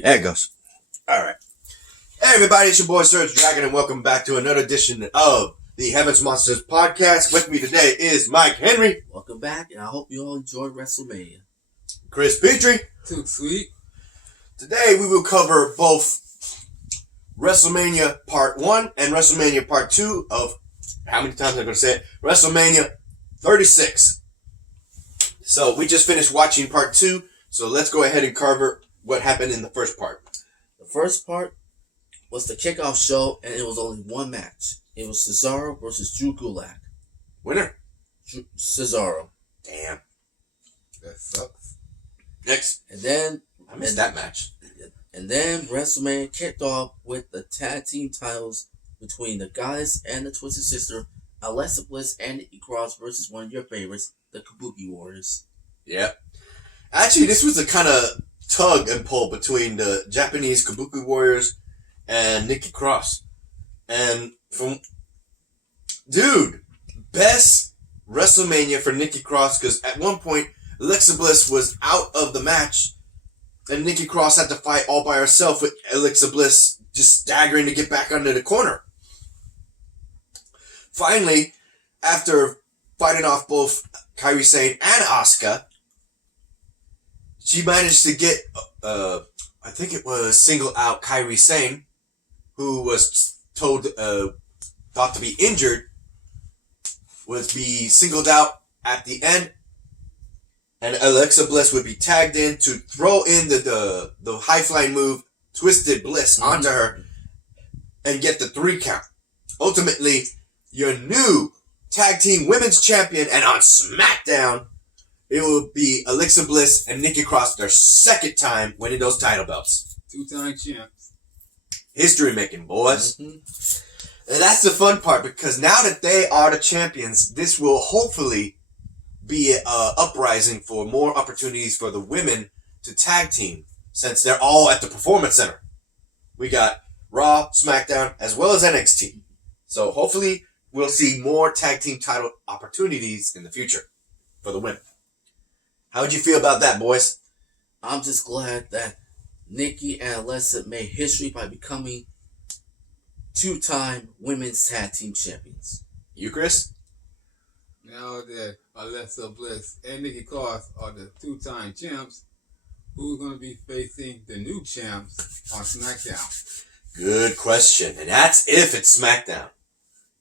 There it goes. All right. Hey, everybody, it's your boy SergDragon, and welcome back to another edition of the Heavens Monsters podcast. With me today is Mike Henry. Welcome back, and I hope you all enjoyed Wrestlemania. Chris Petrie. Too sweet. Today we will cover both WrestleMania Part 1 and WrestleMania Part 2 of, how many times am I going to say it? WrestleMania 36. So we just finished watching Part 2, so let's go ahead and cover what happened in the first part. The first part was the kickoff show, and it was only one match. It was Cesaro versus Drew Gulak. Winner? Cesaro. Damn. That sucks. Next. And then I missed that match. And then WrestleMania kicked off with the tag team titles between the Goddess and the Twisted Sister, Alexa Bliss and Nikki Cross versus one of your favorites, the Kabuki Warriors. Yep. Actually, this was a kind of tug and pull between the Japanese Kabuki Warriors and Nikki Cross. And best WrestleMania for Nikki Cross, because at one point, Alexa Bliss was out of the match, and Nikki Cross had to fight all by herself with Alexa Bliss just staggering to get back under the corner. Finally, after fighting off both Kairi Sane and Asuka, she managed to get, I think it was single out Kairi Sane, who was thought to be injured, would be singled out at the end, and Alexa Bliss would be tagged in to throw in the high-flying move, Twisted Bliss, onto her and get the 3 count. Ultimately, your new tag team women's champion, and on SmackDown, it will be Alexa Bliss and Nikki Cross, their second time winning those title belts. 2-time champs. History making, boys. Mm-hmm. And that's the fun part, because now that they are the champions, this will hopefully be an uprising for more opportunities for the women to tag team, since they're all at the Performance Center. We got Raw, SmackDown, as well as NXT. So hopefully we'll see more tag team title opportunities in the future for the women. How would you feel about that, boys? I'm just glad that Nikki and Alexa made history by becoming 2-time women's tag team champions. You, Chris? Now that Alexa Bliss and Nikki Cross are the 2-time champs, who's going to be facing the new champs on SmackDown? Good question. And that's if it's SmackDown.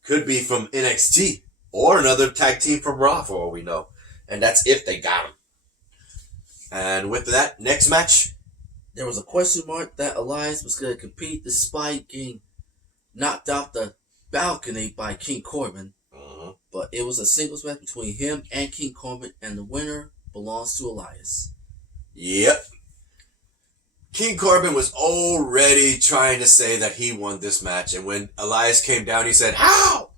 Could be from NXT or another tag team from Raw, for all we know. And that's if they got them. And with that, next match. There was a question mark that Elias was going to compete despite getting knocked off the balcony by King Corbin. Uh-huh. But it was a singles match between him and King Corbin, and the winner belongs to Elias. Yep. King Corbin was already trying to say that he won this match, and when Elias came down, he said, "How?"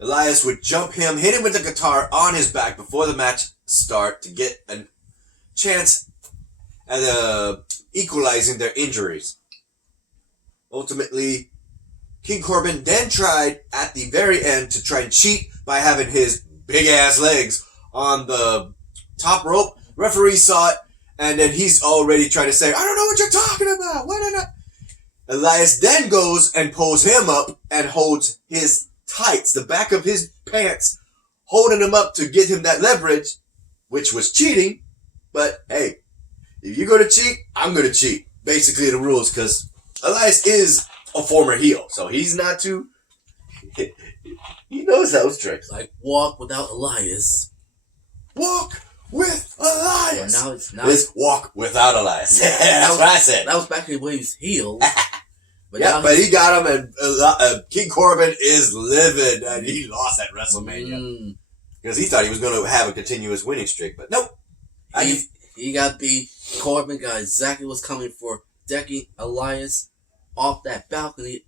Elias would jump him, hit him with the guitar on his back before the match start to get a chance at equalizing their injuries. Ultimately, King Corbin then tried at the very end to try and cheat by having his big ass legs on the top rope. Referee saw it, and then he's already trying to say, "I don't know what you're talking about. Why not?" Elias then goes and pulls him up and holds his tights, the back of his pants, holding him up to get him that leverage, which was cheating. But hey, if you're going to cheat, I'm going to cheat. Basically the rules, because Elias is a former heel, so he's not too... he knows those tricks. Like walk without Elias. Walk with Elias. Well, now it's walk without Elias. That's what I said. That was back when he was heel. But he got him, and King Corbin is livid, and he lost at WrestleMania. Because he thought he was going to have a continuous winning streak, but nope. He got beat. Corbin got exactly what's coming for, decking Elias off that balcony,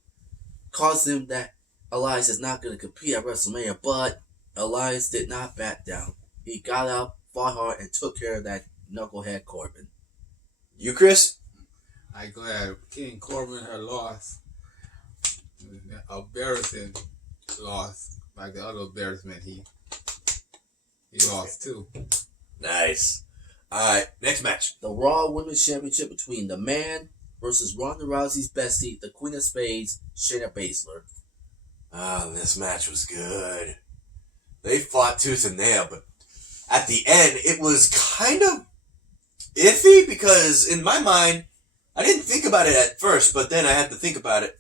causing him that Elias is not going to compete at WrestleMania, but Elias did not back down. He got out, fought hard, and took care of that knucklehead Corbin. You, Chris? I'm glad King Corbin had lost. Embarrassing loss, like the other embarrassment he lost too. Nice. Alright, next match. The Raw Women's Championship between the Man versus Ronda Rousey's bestie, the Queen of Spades, Shayna Baszler. This match was good. They fought tooth and nail, but at the end, it was kind of iffy because in my mind, I didn't think about it at first, but then I had to think about it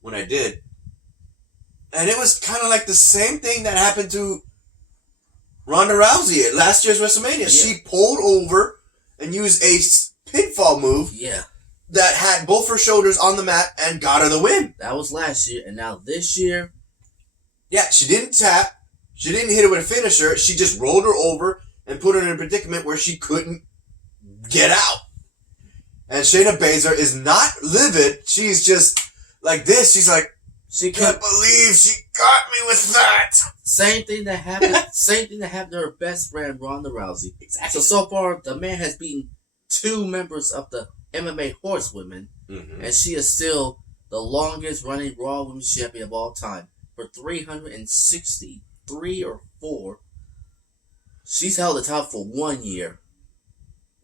when I did. And it was kind of like the same thing that happened to Ronda Rousey at last year's WrestleMania. Yeah. She pulled over and used a pinfall move Yeah, that had both her shoulders on the mat and got her the win. that was last year, and now this year, Yeah, she didn't tap. She didn't hit her with a finisher. She just rolled her over and put her in a predicament where she couldn't get out. And Shayna Baszler is not livid. She's just like this. She's like, she can't believe she got me with that. Same thing that happened. Same thing that happened to her best friend Ronda Rousey. Exactly. So far, the Man has beaten 2 members of the MMA Horsewomen, and she is still the longest running Raw Women's Champion of all time for 363 or 4. She's held the title for 1 year.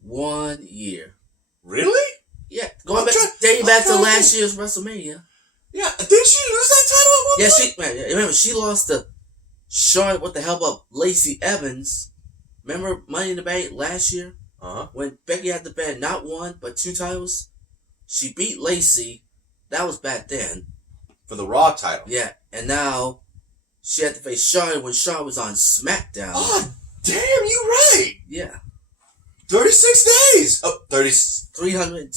1 year. Really? Yeah, dating back to last year's WrestleMania. Yeah, did she lose that title at one point? Remember, she lost to Charlotte, what the hell about Lacey Evans. Remember Money in the Bank last year? Uh-huh. When Becky had to bend not 1, but 2 titles? She beat Lacey. That was back then. For the Raw title. Yeah, and now she had to face Charlotte when Charlotte was on SmackDown. Oh, damn, you right. Yeah. 36 days. Oh, 30. 300.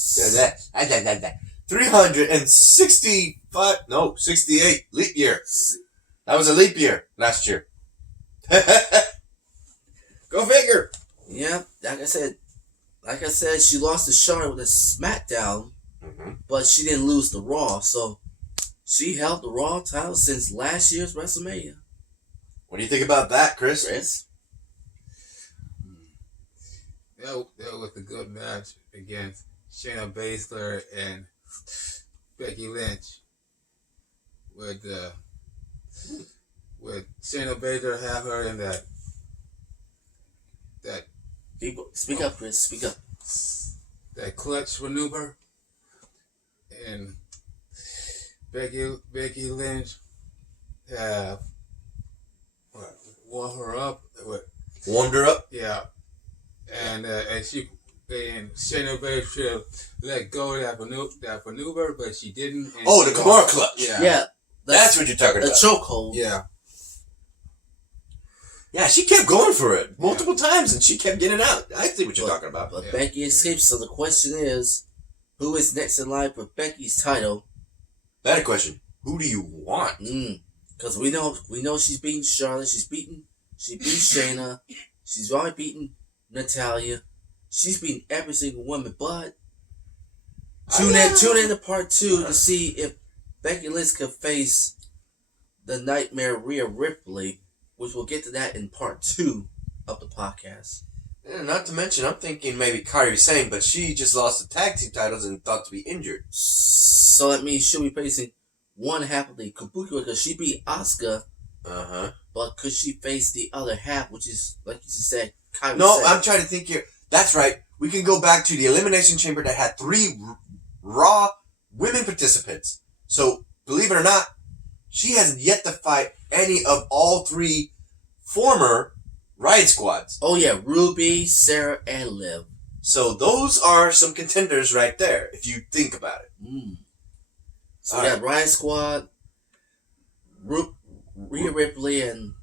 365. No, 68. Leap year. That was a leap year last year. Go figure. Yeah, like I said, she lost to Charlotte with a SmackDown, but she didn't lose the Raw, so she held the Raw title since last year's WrestleMania. What do you think about that, Chris? That was a good match against Shayna Baszler and Becky Lynch. With Shayna Baszler have her in that Speak up, Chris. Speak up. that clutch maneuver, and Becky Lynch have warmed her up. Warmed her up? Yeah, and Shayna Baszler let go of that maneuver, but she didn't. And Oh, the Kimura clutch. Yeah. That's what you're talking The about. chokehold. Yeah. Yeah, she kept going for it multiple times, and she kept getting out. I see what you're talking about. But Becky escapes, so the question is, who is next in line for Becky's title? Better question. Who do you want? Because we know she's beaten Charlotte, she beat Shayna, she's already beaten Natalya, she's beaten every single woman, but tune in to part 2 to see if Becky Lynch could face the Nightmare Rhea Ripley, which we'll get to that in part 2 of the podcast. Yeah, not to mention, I'm thinking maybe Kairi Sane, but she just lost the tag team titles and thought to be injured. So that means she'll be facing one half of the Kabuki because she beat Asuka. But could she face the other half, which is, like you just said, Kairi Sane? I'm trying to think here. That's right. We can go back to the Elimination Chamber that had 3 Raw women participants. So, believe it or not, she hasn't yet to fight any of all 3 former Riot Squads. Oh yeah, Ruby, Sarah, and Liv. So those are some contenders right there, if you think about it. So we got Riot Squad, Rhea Ripley, and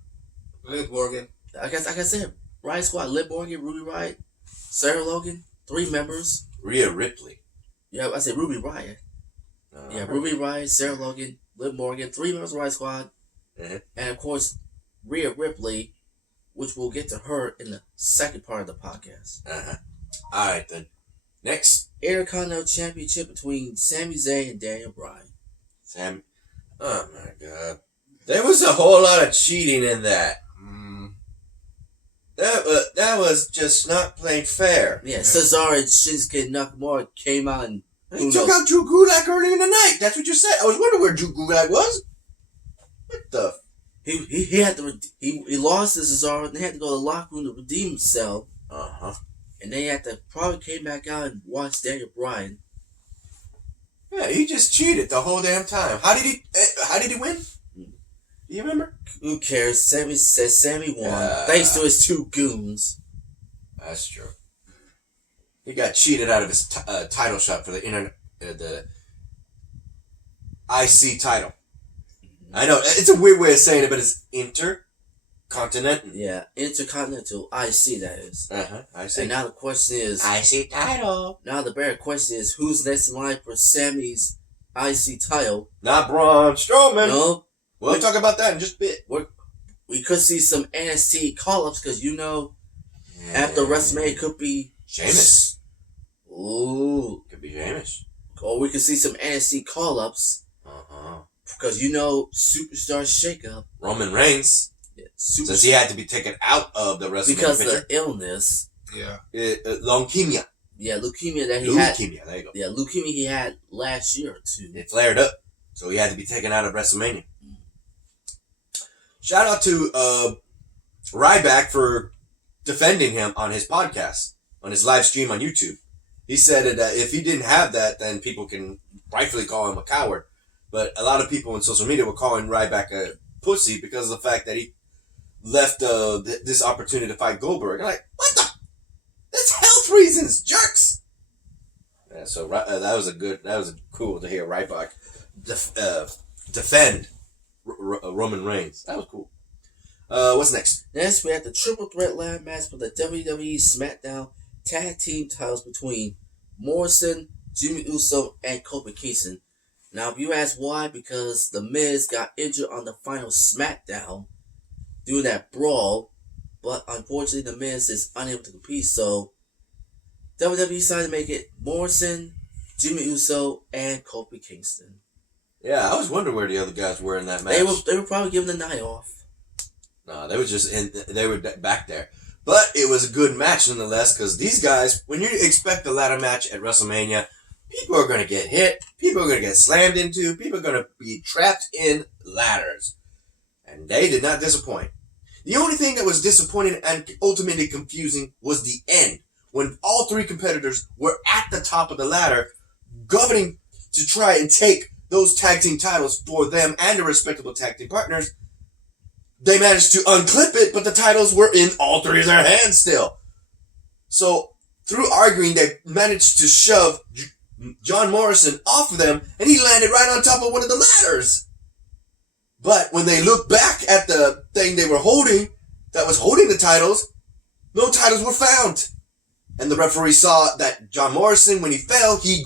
Liv Morgan. like I said, Riot Squad, Liv Morgan, Ruby Riot, Sarah Logan, 3 members. Rhea Ripley. Yeah, I said Ruby Riot. Yeah, Ruby Riot, Sarah Logan, Liv Morgan, 3 members of Riot Squad. And of course, Rhea Ripley, which we'll get to her in the second part of the podcast. Alright then. Next. Intercontinental Championship between Sami Zayn and Daniel Bryan. Oh my god. There was a whole lot of cheating in that. That was just not plain fair. Yeah, Cesaro and Shinsuke Nakamura came out and He took out Drew Gulak early in the night. That's what you said. I was wondering where Drew Gulak was. What the? He had to he lost to Cesaro and they had to go to the locker room to redeem himself. and they had to probably came back out and watch Daniel Bryan. Yeah, he just cheated the whole damn time. How did he win? Do you remember? Who cares? Sammy won. Thanks to his two goons. That's true. He got cheated out of his title shot for the IC title. I know, it's a weird way of saying it, but it's Intercontinental. Yeah, Intercontinental IC, that is. IC. And now the question is... IC title. Now the better question is, who's next in line for Sammy's IC title? Not Braun Strowman. No. We'll talk about that in just a bit. We could see some NXT call-ups, because after WrestleMania could be... Sheamus. Ooh. Could be Sheamus. Or we could see some NXT call-ups. Because Superstar Shakeup. Roman Reigns. Yeah, since he had to be taken out of the WrestleMania because picture. of the illness. Yeah. Leukemia. Yeah, leukemia that he had. Leukemia, there you go. Yeah, leukemia he had last year or two. It flared up. So he had to be taken out of WrestleMania. Shout out to Ryback for defending him on his podcast, on his live stream on YouTube. He said that if he didn't have that, then people can rightfully call him a coward. But a lot of people on social media were calling Ryback a pussy because of the fact that he left this opportunity to fight Goldberg. I'm like, what the? That's health reasons, jerks. Yeah, so that was cool to hear Ryback defend Roman Reigns. That was cool. What's next? Next, we have the triple threat ladder match for the WWE SmackDown Tag Team titles between Morrison, Jimmy Uso, and Kofi Kingston. Now, if you ask why, because The Miz got injured on the final SmackDown during that brawl, but unfortunately, The Miz is unable to compete, so WWE decided to make it Morrison, Jimmy Uso, and Kofi Kingston. Yeah, I was wondering where the other guys were in that match. They were probably giving the night off. No, they were just they were back there. But it was a good match nonetheless, because these guys, when you expect a ladder match at WrestleMania, people are going to get hit, people are going to get slammed into, people are going to be trapped in ladders. And they did not disappoint. The only thing that was disappointing and ultimately confusing was the end, when all three competitors were at the top of the ladder, governing to try and take those tag team titles for them and their respectable tag team partners. They managed to unclip it, but the titles were in all three of their hands still. So, through arguing, they managed to shove John Morrison off of them, and he landed right on top of one of the ladders. But when they looked back at the thing they were holding, that was holding the titles, no titles were found. And the referee saw that John Morrison, when he fell, he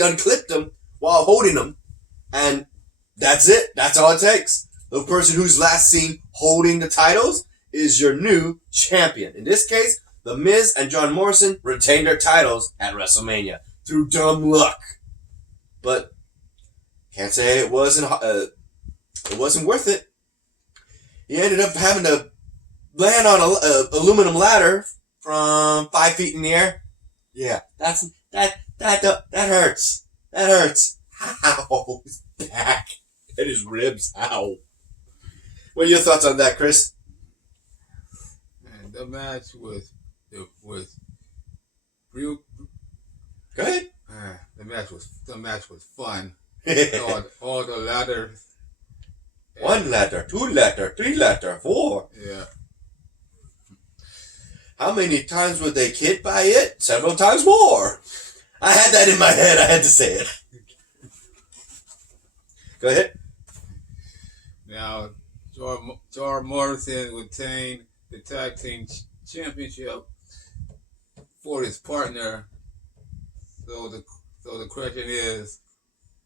unclipped them while holding them. And that's it. That's all it takes. The person who's last seen holding the titles is your new champion. In this case, The Miz and John Morrison retained their titles at WrestleMania through dumb luck. But can't say it wasn't worth it. He ended up having to land on a aluminum ladder from 5 feet in the air. Yeah, that hurts. That hurts. Ow, his back and his ribs. Ow. What are your thoughts on that, Chris? Man, the match was real. Go ahead. The match was fun. all the ladders. 1 ladder, 2 ladder, 3 ladder, 4. Yeah. How many times were they hit by it? Several times more. I had that in my head. I had to say it. Go ahead. Now, John Morrison retained the tag team championship for his partner. So the question is,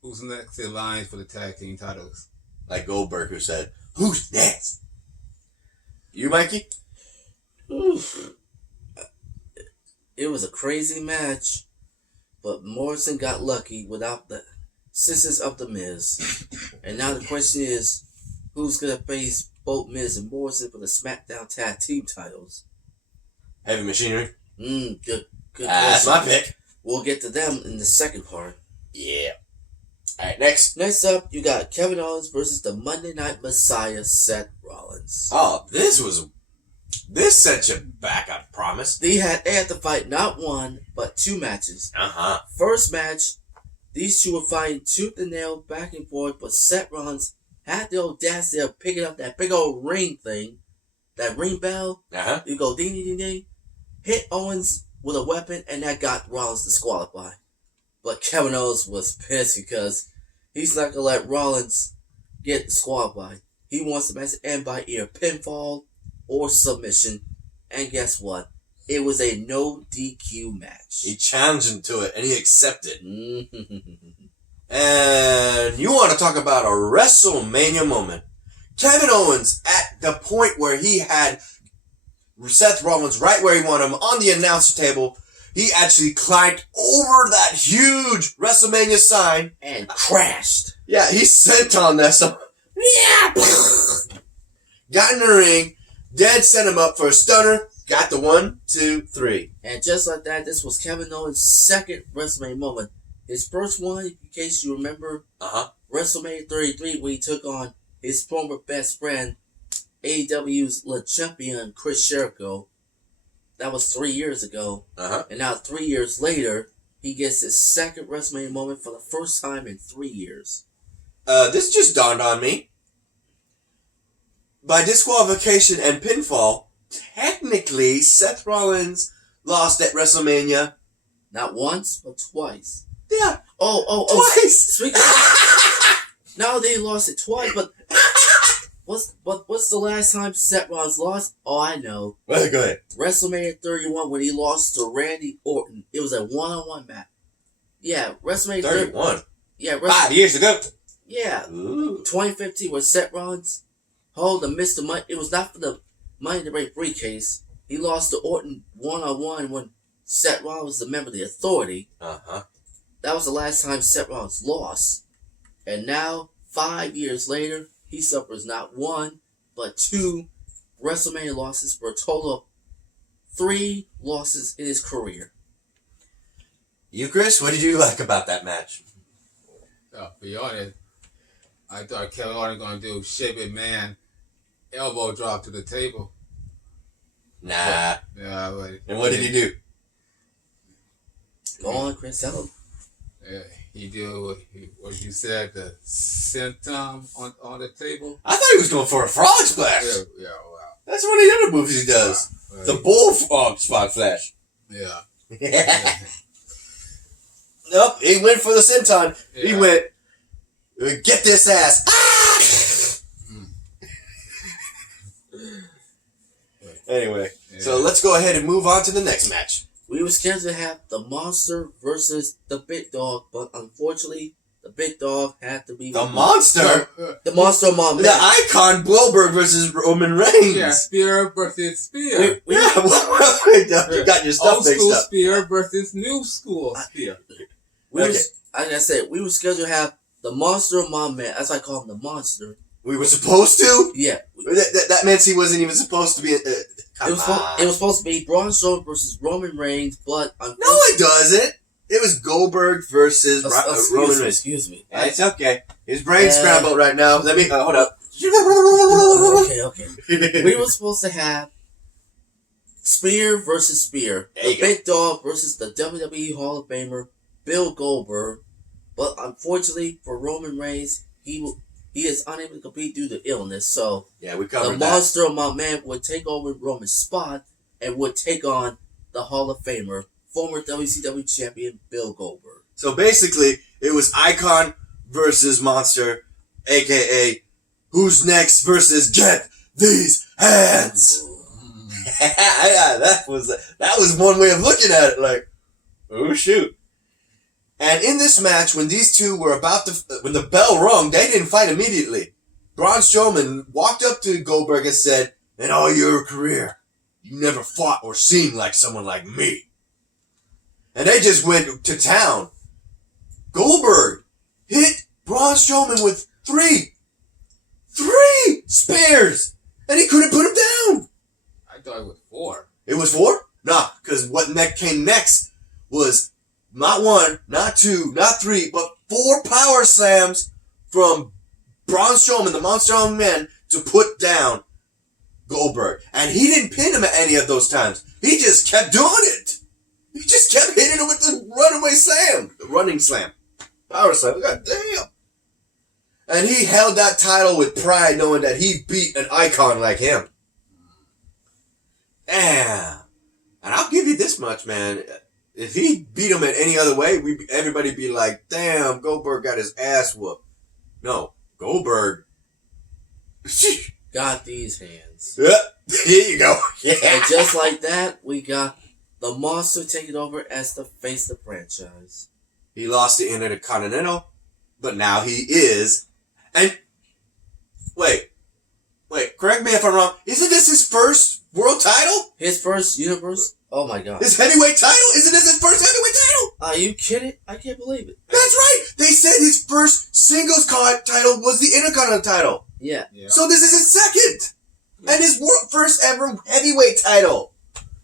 who's next in line for the tag team titles? Like Goldberg, who said, "Who's next?" You, Mikey? Oof. It was a crazy match, but Morrison got lucky without the assistance of The Miz. And now the question is, who's going to face both Miz and Morrison for the SmackDown Tag Team titles? Heavy Machinery. Good. That's my pick. We'll get to them in the second part. Yeah. All right, next. Next up, you got Kevin Owens versus the Monday Night Messiah, Seth Rollins. Oh, this was This sent you back, I promise. They had to fight not one, but 2 matches. Uh-huh. First match, these two were fighting tooth and nail back and forth, but Seth Rollins had the audacity of picking up that big old ring thing, that ring bell. Uh-huh. You go ding ding ding ding, hit Owens with a weapon, and that got Rollins disqualified. But Kevin Owens was pissed because he's not gonna let Rollins get disqualified. He wants the match to end by either pinfall or submission, and guess what? It was a no DQ match. He challenged him to it, and he accepted. And you want to talk about a WrestleMania moment. Kevin Owens, at the point where he had Seth Rollins right where he wanted him, on the announcer table, he actually climbed over that huge WrestleMania sign. And crashed. Yeah, he sent on that. So, yeah! Got in the ring, dead set him up for a stunner, got the 1, 2, 3. And just like that, this was Kevin Owens' second WrestleMania moment. His first one, in case you remember, WrestleMania 33, when he took on his former best friend, AEW's Le Champion, Chris Jericho. That was 3 years ago. And now 3 years later, he gets his second WrestleMania moment for the first time in 3 years. This just dawned on me. By disqualification and pinfall, technically Seth Rollins lost at WrestleMania. Not once, but twice. Yeah. Oh. Twice! Now they lost it twice, but what's the last time Seth Rollins lost? Oh, I know. Well, go ahead. WrestleMania 31 when he lost to Randy Orton. It was a one-on-one match. Yeah, WrestleMania 31. Yeah, 5 years ago. Yeah. Ooh. 2015 was Seth Rollins. Hold the Mr. Money. It was not for the Money in the Bank briefcase. He lost to Orton one-on-one when Seth Rollins was a member of the Authority. That was the last time Seth Rollins lost. And now, 5 years later, he suffers not 1, but 2 WrestleMania losses for a total of 3 losses in his career. You, Chris, what did you like about that match? To be honest, I thought Kevin Owens was going to do Shape It Man elbow drop to the table. Nah. Yeah, but And what did he do? Go on, Chris, tell him. He did what you said, the senton on the table. I thought he was going for a frog splash. Yeah, wow. That's one of the other moves he does. Wow. The bull frog splash. Yeah. Nope, he went for the senton. Yeah. He went, get this ass. Ah! Anyway, so let's go ahead and move on to the next match. We were scheduled to have the Monster versus the Big Dog, but unfortunately, the Big Dog had to be... The Monster? The Monster Mom. The Icon Goldberg versus Roman Reigns. Yeah, Spear versus Spear. You got your stuff Old mixed school up. Spear versus new school Spear. Like I said, we were scheduled to have the Monster Mom Man. That's why I call him the Monster. We were supposed to? Yeah. That meant he wasn't even supposed to be... It was supposed to be Braun Strowman versus Roman Reigns, but... No, it doesn't. It was Goldberg versus Roman Reigns. Excuse me. It's okay. His brain's scrambled right now. Let me... hold up. Okay. We were supposed to have Spear versus Spear. The Big Dog versus the WWE Hall of Famer, Bill Goldberg. But unfortunately for Roman Reigns, he is unable to compete due to illness. So yeah, we covered the Monster of my man would take over Roman's spot and would take on the Hall of Famer, former WCW champion Bill Goldberg. So basically, it was Icon versus Monster, aka Who's Next versus Get These Hands. Yeah, that was one way of looking at it. Like, oh shoot. And in this match, when these two were when the bell rung, they didn't fight immediately. Braun Strowman walked up to Goldberg and said, "In all your career, you never fought or seemed like someone like me." And they just went to town. Goldberg hit Braun Strowman with three spears, and he couldn't put him down. I thought it was 4. It was 4? Nah, because what came next was not 1, not 2, not 3, but 4 power slams from Braun Strowman, the Monster on Men, to put down Goldberg. And he didn't pin him at any of those times. He just kept doing it. He just kept hitting him with the running slam. Power slam. God damn. And he held that title with pride, knowing that he beat an icon like him. Damn. And I'll give you this much, man. If he beat him in any other way, everybody be like, damn, Goldberg got his ass whooped. No, Goldberg got these hands. Yeah, here you go. Yeah. And just like that, we got the Monster taking over as the face of the franchise. He lost the Intercontinental, but now he is. And wait, correct me if I'm wrong. Isn't this his first world title? His first universe? Oh my god. His heavyweight title? Isn't this his first heavyweight title? Are you kidding? I can't believe it. That's right. They said his first singles title was the Intercontinental title. Yeah. So this is his second. And his first ever heavyweight title.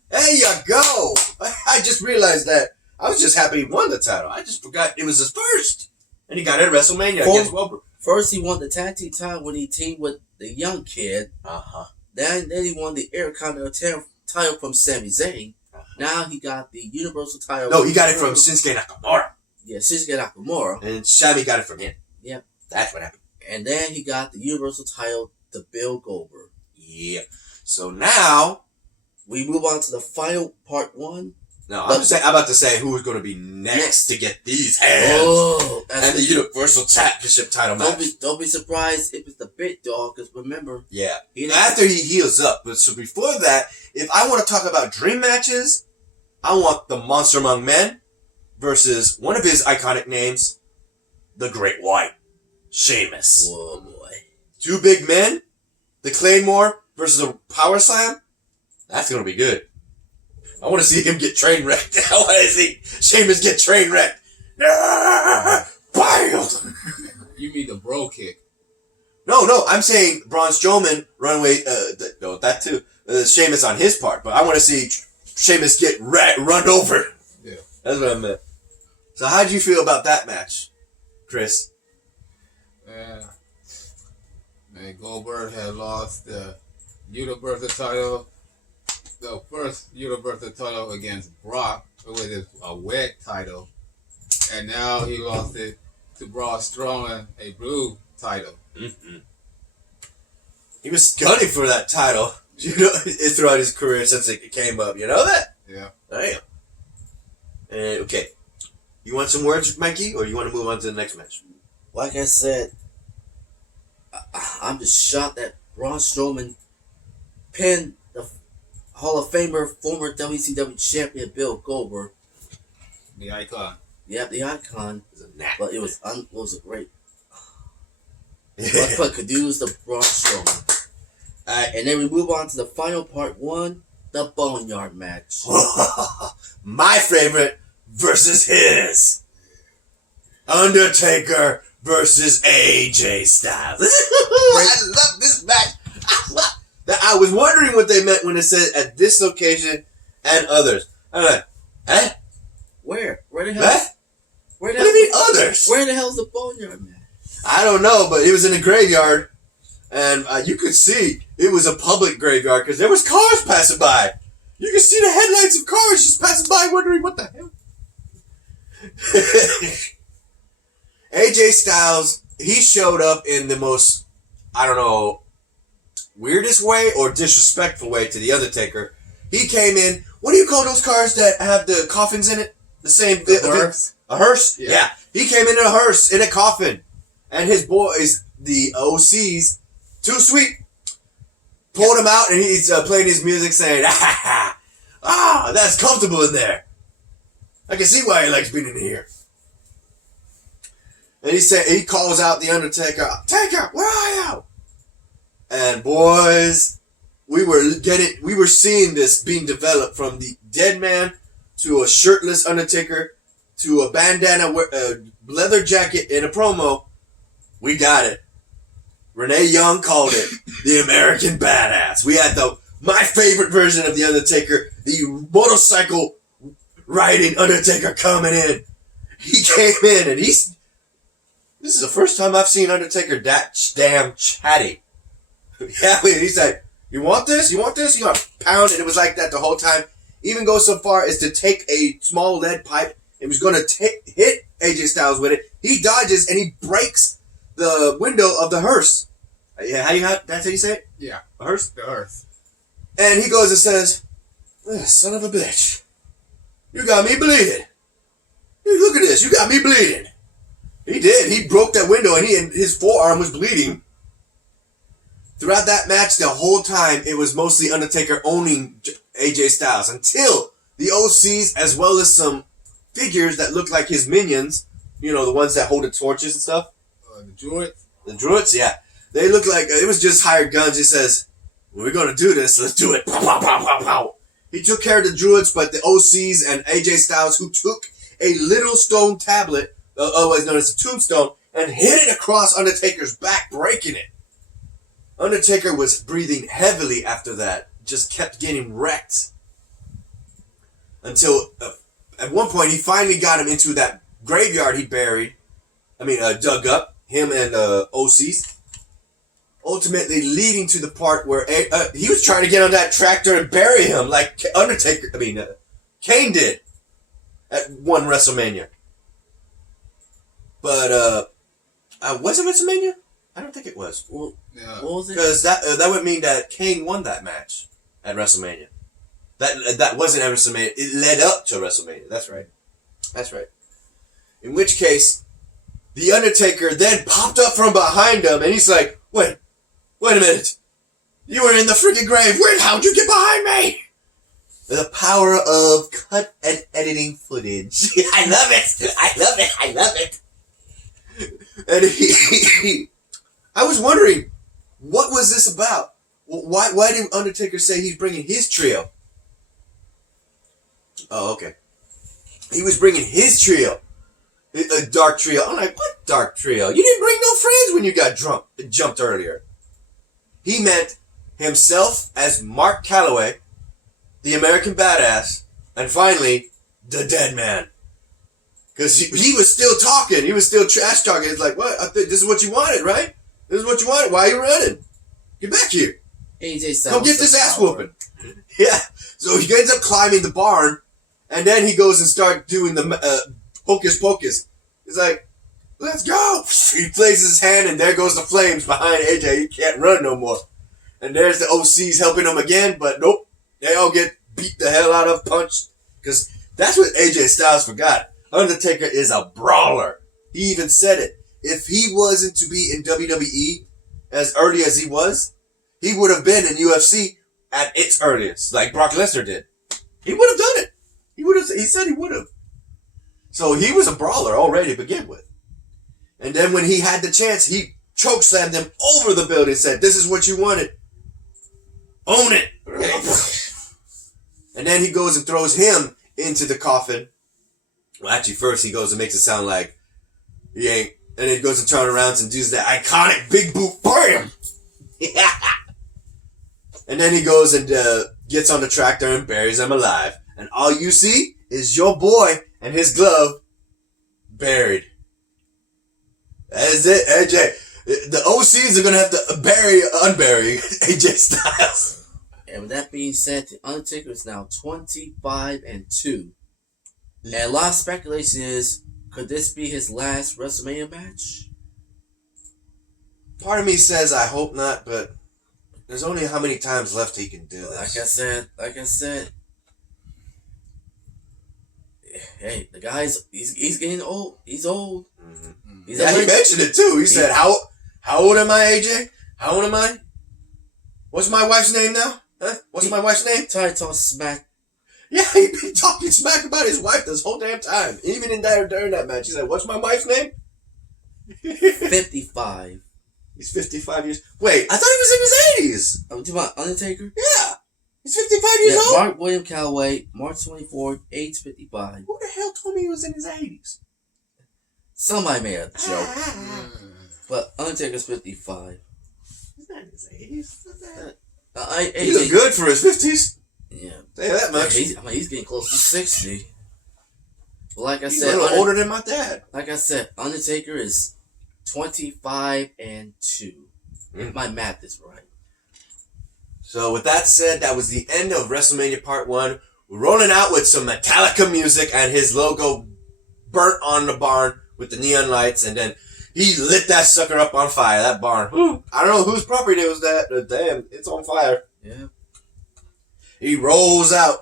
There you go. I just realized that. I was just happy he won the title. I just forgot it was his first. And he got it at WrestleMania against Goldberg. First he won the tag team title when he teamed with the young kid. Then he won the Intercontinental title from Sami Zayn. Now he got the Universal title. No, he got it from Shinsuke Nakamura. Yeah, Shinsuke Nakamura. And Sami got it from him. Yep. That's what happened. And then he got the Universal title to Bill Goldberg. Yeah. So now we move on to the final part one. No, I'm about to say who is going to be next to get these hands. Oh, and the Universal Championship title match. Don't be surprised if it's the Big Dog, because remember. Yeah. After he heals up. But so before that, if I want to talk about dream matches, I want the Monster Among Men versus one of his iconic names, the Great White, Sheamus. Whoa, boy. Two big men, the Claymore versus a Power Slam. That's going to be good. I want to see him get train wrecked. I want to see Sheamus get train wrecked. You mean the bro kick? No, I'm saying Braun Strowman run away. No, that too. Sheamus on his part, but I want to see Sheamus get run over. Yeah, that's what I meant. So, how did you feel about that match, Chris? Man, Goldberg had lost the Universal title. The first Universal title against Brock with his wet title, and now he lost it to Braun Strowman, a blue title. Mm-hmm. He was gunning for that title, throughout his career since it came up. You know that? Yeah. Damn. Okay. You want some words, Mikey, or you want to move on to the next match? Like I said, I'm just shocked that Braun Strowman pinned the Hall of Famer, former WCW champion Bill Goldberg. The icon. Yep, the icon. But it was a great. Yeah. What could do is the Braun Strowman. Alright, and then we move on to the final part one, the Boneyard match. My favorite versus his. Undertaker versus AJ Styles. I love this match. I was wondering what they meant when it said at this location and others. I'm like, huh? Where the hell? What? What do you mean others? Where the hell's the Boneyard match? I don't know, but it was in a graveyard, and you could see it was a public graveyard because there was cars passing by. You could see the headlights of cars just passing by, wondering what the hell. AJ Styles, he showed up in the most, I don't know, weirdest way or disrespectful way to the Undertaker. He came in. What do you call those cars that have the coffins in it? The same. Hearse? A hearse? Yeah. He came in a hearse in a coffin. And his boys, the OCs, too sweet, pulled him out and he's playing his music saying, that's comfortable in there. I can see why he likes being in here. And he calls out the Undertaker, Taker, where are you? And boys, we were seeing this being developed from the dead man to a shirtless Undertaker to a bandana, a leather jacket, and a promo. We got it. Renee Young called it the American Badass. We had my favorite version of the Undertaker, the motorcycle riding Undertaker coming in. He came in and this is the first time I've seen Undertaker that damn chatty. Yeah, he's like, You want this? You want this? You got to pound it. It was like that the whole time. Even goes so far as to take a small lead pipe and was going to hit AJ Styles with it. He dodges and he breaks the window of the hearse. Yeah, that's how you say it? Yeah. A hearse? The hearse. And he goes and says, son of a bitch, you got me bleeding. Look at this, you got me bleeding. He did. He broke that window and his forearm was bleeding. Throughout that match, the whole time, it was mostly Undertaker owning AJ Styles until the OCs, as well as some figures that look like his minions, you know, the ones that hold the torches and stuff. The Druids? The Druids, yeah. They look like, it was just hired guns. He says, we're going to do this, let's do it. Pow, pow, pow, pow, pow. He took care of the Druids, but the OCs and AJ Styles, who took a little stone tablet, otherwise known as a tombstone, and hit it across Undertaker's back, breaking it. Undertaker was breathing heavily after that, just kept getting wrecked. Until, at one point, he finally got him into that graveyard he dug up, him and OCs. Ultimately leading to the part where he was trying to get on that tractor and bury him like Kane did at one WrestleMania. But, was it WrestleMania? I don't think it was. Well, Yeah. what was it? Because that would mean that Kane won that match at WrestleMania. That wasn't at WrestleMania. It led up to WrestleMania. That's right. That's right. In which case, The Undertaker then popped up from behind him, and he's like, wait a minute. You were in the freaking grave. How'd you get behind me? The power of cut and editing footage. I love it. I love it. I love it. And he I was wondering, what was this about? Why did Undertaker say he's bringing his trio? Oh, okay. He was bringing his trio. A dark trio. I'm like, what dark trio? You didn't bring no friends when you got jumped earlier. He meant himself as Mark Calloway, the American Badass, and finally, the Dead Man. Because he was still talking. He was still trash talking. It's like, what? I think this is what you wanted, right? This is what you wanted. Why are you running? Get back here. AJ Styles. Come get this ass whooping. Yeah. So he ends up climbing the barn, and then he goes and starts doing the hocus pocus. He's like, let's go. He places his hand, and there goes the flames behind AJ. He can't run no more. And there's the OCs helping him again, but nope. They all get beat the hell out of, punched. Because that's what AJ Styles forgot. Undertaker is a brawler. He even said it. If he wasn't to be in WWE as early as he was, he would have been in UFC at its earliest, like Brock Lesnar did. He would have done it. He said he would have. So he was a brawler already to begin with. And then when he had the chance, he chokeslammed him over the building and said, this is what you wanted. Own it. And then he goes and throws him into the coffin. Well, actually, first he goes and makes it sound like he ain't. And then he goes and turns around and does that iconic big boot. Bam! Yeah. And then he goes and gets on the tractor and buries him alive. And all you see is your boy and his glove buried. That is it, AJ. The OCs are going to have to unbury AJ Styles. And with that being said, The Undertaker is now 25-2. And a lot of speculation is, could this be his last WrestleMania match? Part of me says I hope not, but there's only how many times left he can do this. Like I said, hey, the guy's he's getting old. He's old. Mm-hmm. He mentioned it too. He said, "How old am I, AJ? How old am I? What's my wife's name now? Huh? What's my wife's name?" Trying to talk smack. Yeah, he been talking smack about his wife this whole damn time. Even during that match, he said, "What's my wife's name?" 55. He's 55 years. Wait, I thought he was in his 80s. I'm talking about Undertaker. Yeah, he's 55 years old. Mark William Calloway, March 24th, age 55. Who the hell told me he was in his 80s? Somebody made a joke. But Undertaker's 55. He's not in his 80s. He look good for his 50s. Yeah. Say that much. He's getting close to 60. But like I He's said, a little older than my dad. Like I said, Undertaker is 25-2. If my math is right. So with that said, that was the end of WrestleMania Part 1. We're rolling out with some Metallica music and his logo burnt on the barn with the neon lights, and then he lit that sucker up on fire, that barn. I don't know whose property was that. Damn, it's on fire. Yeah. He rolls out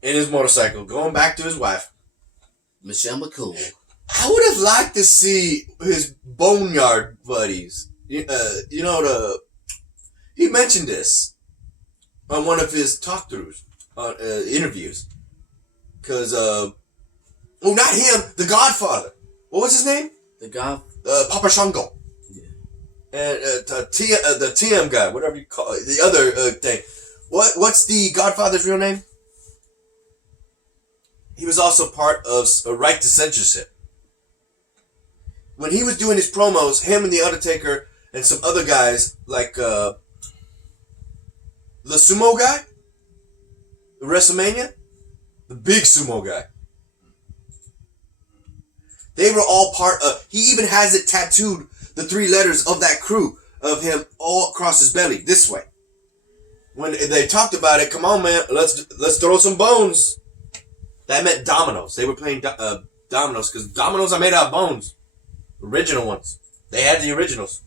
in his motorcycle, going back to his wife. Michelle McCool. I would have liked to see his Boneyard buddies. He mentioned this on one of his talk-throughs, interviews. Because, not him, the Godfather. What was his name? The God. Papa Shango. Yeah. And the TM guy, whatever you call it, the other thing. What's the Godfather's real name? He was also part of Right to Censorship. When he was doing his promos, him and The Undertaker and some other guys, like the sumo guy, the WrestleMania, the big sumo guy. They were all part of, he even has it tattooed, the 3 letters of that crew, of him all across his belly, this way. When they talked about it, come on man, let's throw some bones. That meant dominoes. They were playing dominoes, because dominoes are made out of bones. Original ones. They had the originals.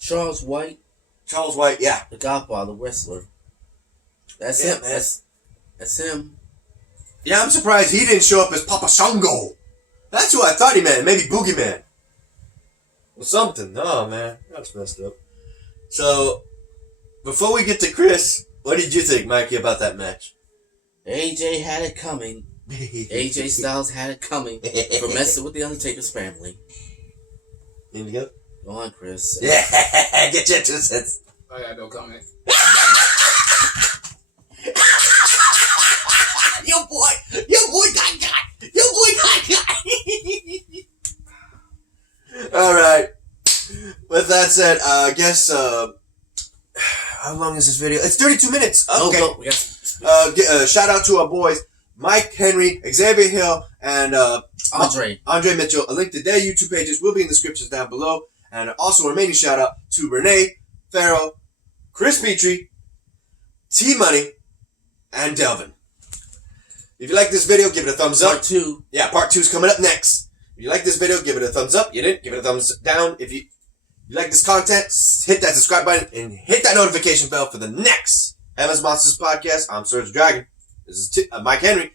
Charles White. Charles White, yeah. The Godfather wrestler. That's him. Man. That's him. Yeah, I'm surprised he didn't show up as Papa Shango. That's who I thought he meant. Maybe Boogeyman. Or something. Oh, man. That's messed up. So, before we get to Chris, what did you think, Mikey, about that match? AJ had it coming. AJ Styles had it coming for messing with the Undertaker's family. Need to go? Go on, Chris. Yeah, get your 2 cents. I got no comment. Your boy got. All right. With that said, I guess, how long is this video? It's 32 minutes. Okay. No, yes. Shout out to our boys, Mike Henry, Xavier Hill, and Andre Mitchell. A link to their YouTube pages will be in the descriptions down below. And also a remaining shout out to Renee, Farrell, Chris Petrie, T-Money, and Delvin. If you like this video, give it a thumbs up. Part 2. Yeah, part 2 is coming up next. If you like this video, give it a thumbs up. You didn't? Give it a thumbs down. If you like this content, hit that subscribe button and hit that notification bell for the next Heaven's Monsters podcast. I'm SergDragon. This is Mike Henry.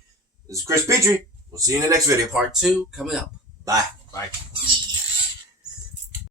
This is Chris Petrie. We'll see you in the next video. Part 2 coming up. Bye. Bye.